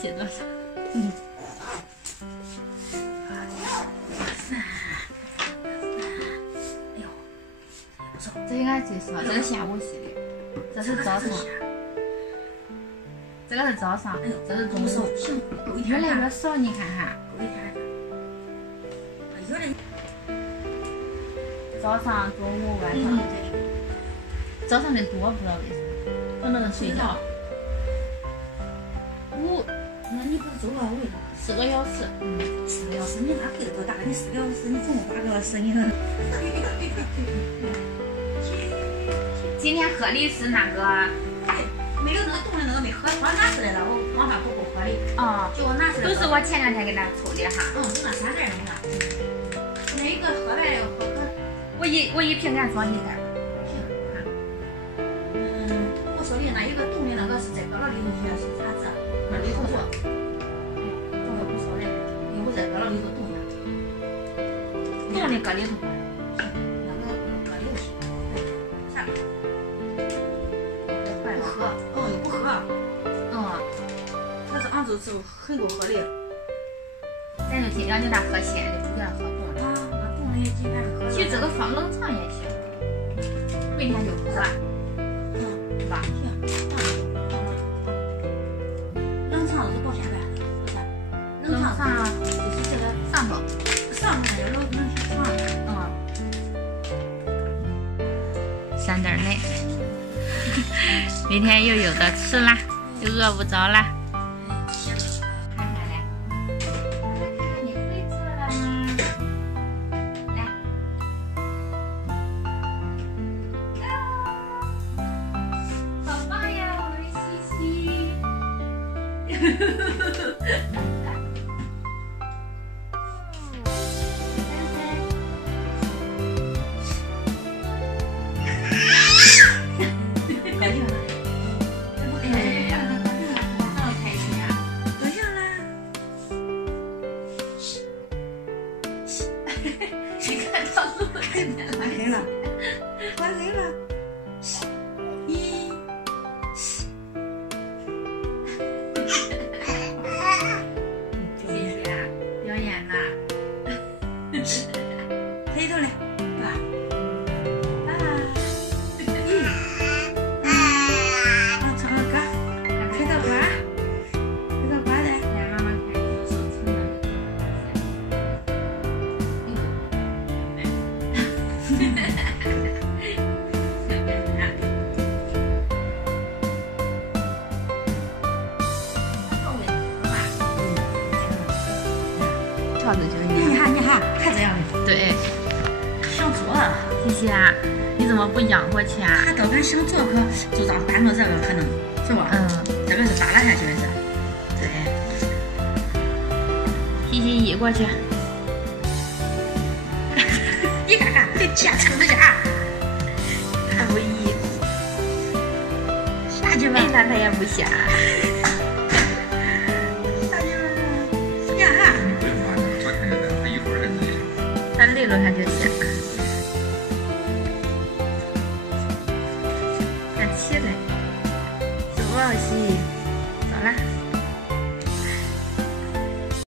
写多少？哎呦，不错，这应该最少，这是下午洗的，这是早上，这个是早上，这是中午。越来越少，你看哈。早上、中午、晚上，早上的多，不知道为什么，可能是睡觉。那你不是走了4个小时？4个小时，你哪配得多大？你4个小时，你总共8个小时，你看。今天喝的是那个，没有那个冻的那个没喝，光拿出来了，我往上不喝的。哦，就我拿出来。都是我前2天给他抽的哈。就那3袋你看。那一个喝完要喝个。我一瓶给他装1袋。我说的那一个冻的那个是在搁了里头去，是啥子？那里头做。冻的不少嘞，因为我在搁了里头冻的。冻的搁里头。那个搁里头去。下面。不喝，又不喝。他这昂州是很够喝的。咱就尽量给他喝鲜的，不给他喝冻的。那冻的基本上喝。其实这个放冷藏也行，明天就喝。是吧？行，冷藏是保鲜袋的，不是？冷藏就是这个上头那个冷藏床。3袋奶，明天又有的吃啦，又饿不着啦。你看，还这样的。对。想做啊，谢谢啊，你怎么不养活去啊？他倒敢想做，可就当搬着这个可能是吧？这个是扒拉下去的是。对。洗洗衣过去。你看看，这钱撑着去啊！还不依。下去吧。那他也不下。下去吧。呀哈。他累了他就下。